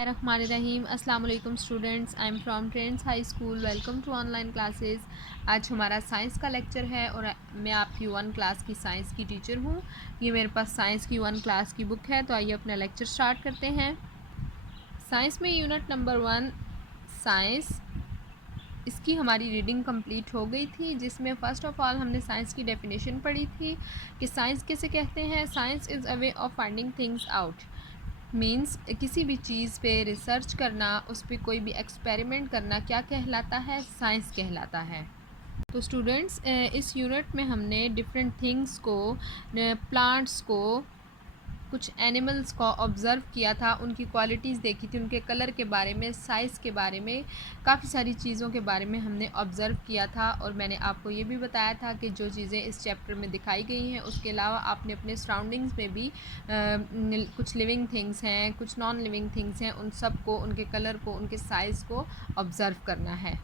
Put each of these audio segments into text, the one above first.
रहीम अस्सलाम वालेकुम students, I am from Trends high school. Welcome to online classes. आज हमारा साइंस का लेक्चर है और मैं आपकी 1 क्लास की साइंस की टीचर हूँ। ये मेरे पास साइंस की 1 क्लास की बुक है, तो आइए अपना लेक्चर स्टार्ट करते हैं। साइंस में यूनिट नंबर 1 साइंस, इसकी हमारी रीडिंग कंप्लीट हो गई थी, जिसमें फ़र्स्ट ऑफ़ ऑल हमने साइंस की डेफिनेशन पढ़ी थी कि साइंस किसे कहते हैं। Science is a way of finding things out. Means किसी भी चीज़ पे रिसर्च करना, उस पर कोई भी एक्सपेरिमेंट करना क्या कहलाता है? साइंस कहलाता है। तो स्टूडेंट्स, इस यूनिट में हमने डिफरेंट थिंग्स को, प्लांट्स को, कुछ एनिमल्स को ऑब्ज़र्व किया था, उनकी क्वालिटीज़ देखी थी, उनके कलर के बारे में, साइज़ के बारे में, काफ़ी सारी चीज़ों के बारे में हमने ऑब्ज़र्व किया था। और मैंने आपको ये भी बताया था कि जो चीज़ें इस चैप्टर में दिखाई गई हैं, उसके अलावा आपने अपने सराउंडिंग्स में भी कुछ लिविंग थिंग्स हैं, कुछ नॉन लिविंग थिंग्स हैं, उन सब को, उनके कलर को, उनके साइज़ को ऑब्ज़र्व करना है।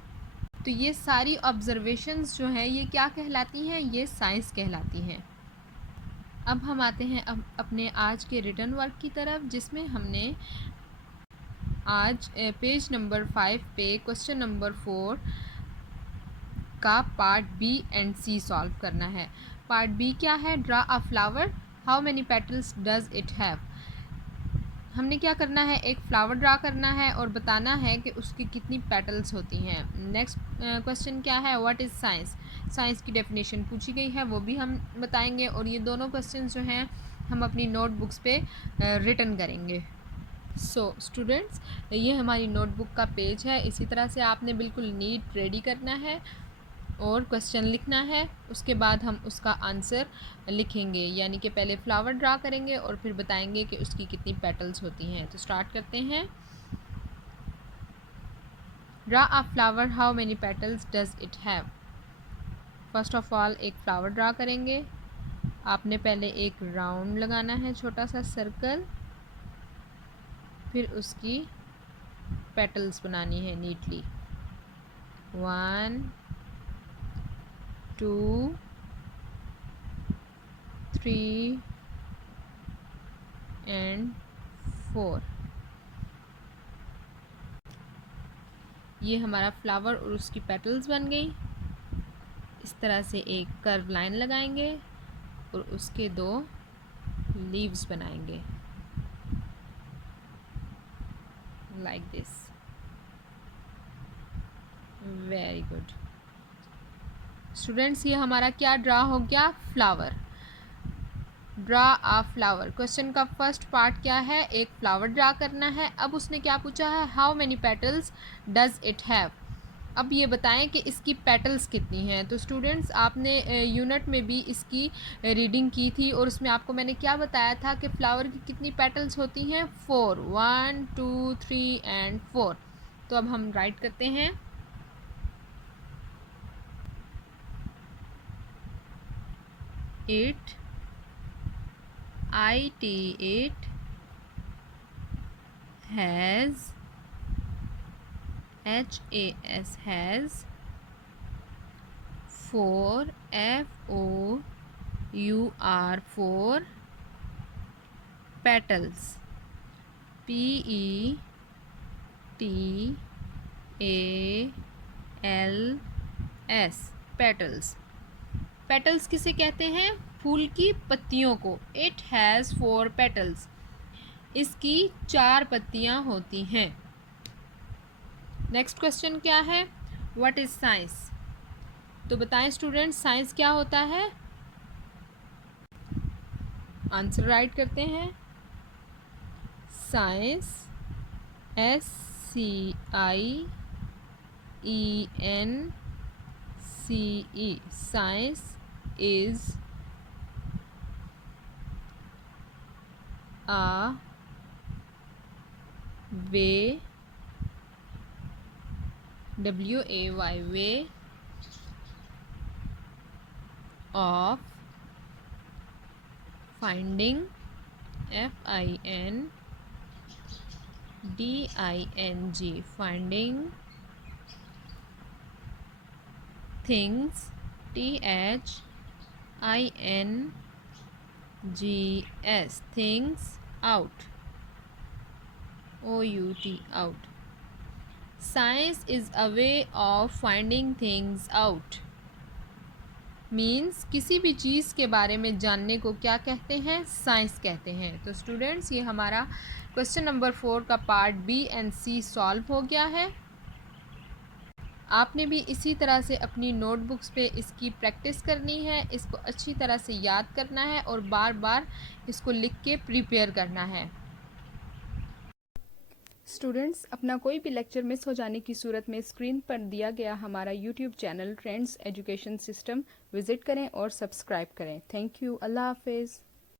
तो ये सारी ऑब्ज़र्वेशंस जो हैं, ये क्या कहलाती हैं? ये साइंस कहलाती हैं। अब हम आते हैं अपने आज के रिटन वर्क की तरफ, जिसमें हमने आज पेज नंबर 5 पे क्वेश्चन नंबर 4 का part B and C solve करना है। पार्ट बी क्या है? Draw a flower, how many petals does it have. हमने क्या करना है? एक फ्लावर ड्रा करना है और बताना है कि उसकी कितनी पेटल्स होती हैं। नेक्स्ट क्वेश्चन क्या है? What is science. साइंस की डेफिनेशन पूछी गई है, वो भी हम बताएंगे। और ये दोनों क्वेश्चन जो हैं हम अपनी नोटबुक्स पे रिटन करेंगे। सो स्टूडेंट्स, ये हमारी नोटबुक का पेज है। इसी तरह से आपने बिल्कुल नीट रेडी करना है और क्वेश्चन लिखना है। उसके बाद हम उसका आंसर लिखेंगे, यानी कि पहले फ्लावर ड्रा करेंगे और फिर बताएंगे कि उसकी कितनी पेटल्स होती हैं। तो स्टार्ट करते हैं। Draw a flower, how many petals does it have. First of all एक फ्लावर ड्रा करेंगे। आपने पहले एक राउंड लगाना है, छोटा सा सर्कल, फिर उसकी पेटल्स बनानी है नीटली। 1 2 3 एंड 4। ये हमारा फ्लावर और उसकी पेटल्स बन गई। इस तरह से एक कर्व लाइन लगाएंगे और उसके 2 लीव्स बनाएंगे, like this. Very good students, ये हमारा क्या ड्रा हो गया? Flower. Draw a flower, question का फर्स्ट पार्ट क्या है? एक फ्लावर ड्रा करना है। अब उसने क्या पूछा है? How many petals does it have. अब ये बताएं कि इसकी पेटल्स कितनी हैं। तो स्टूडेंट्स, आपने यूनिट में भी इसकी रीडिंग की थी और उसमें आपको मैंने क्या बताया था कि फ्लावर की कितनी पेटल्स होती हैं? 4। 1 2 3 एंड 4। तो अब हम राइट करते हैं। 8 IT8 has has 4 FOUR 4 petals. PETALS petals. Petals किसे कहते हैं? फूल की पत्तियों को। इट हैज़ 4 पेटल्स, इसकी 4 पत्तियां होती हैं। नेक्स्ट क्वेश्चन क्या है? What is science. तो बताएं स्टूडेंट्स, साइंस क्या होता है? आंसर राइट करते हैं। Science SCIENCE science is a way way of finding finding things things things out OUT, out. Science is a way of finding things out. Means किसी भी चीज़ के बारे में जानने को क्या कहते हैं? साइंस कहते हैं। तो स्टूडेंट्स, ये हमारा क्वेश्चन नंबर 4 का part B and C solve हो गया है। आपने भी इसी तरह से अपनी नोटबुक्स पे इसकी प्रैक्टिस करनी है, इसको अच्छी तरह से याद करना है और बार बार इसको लिख के प्रिपेयर करना है। स्टूडेंट्स, अपना कोई भी लेक्चर मिस हो जाने की सूरत में स्क्रीन पर दिया गया हमारा YouTube channel trends education system visit करें और सब्सक्राइब करें। Thank you. अल्लाह हाफिज़।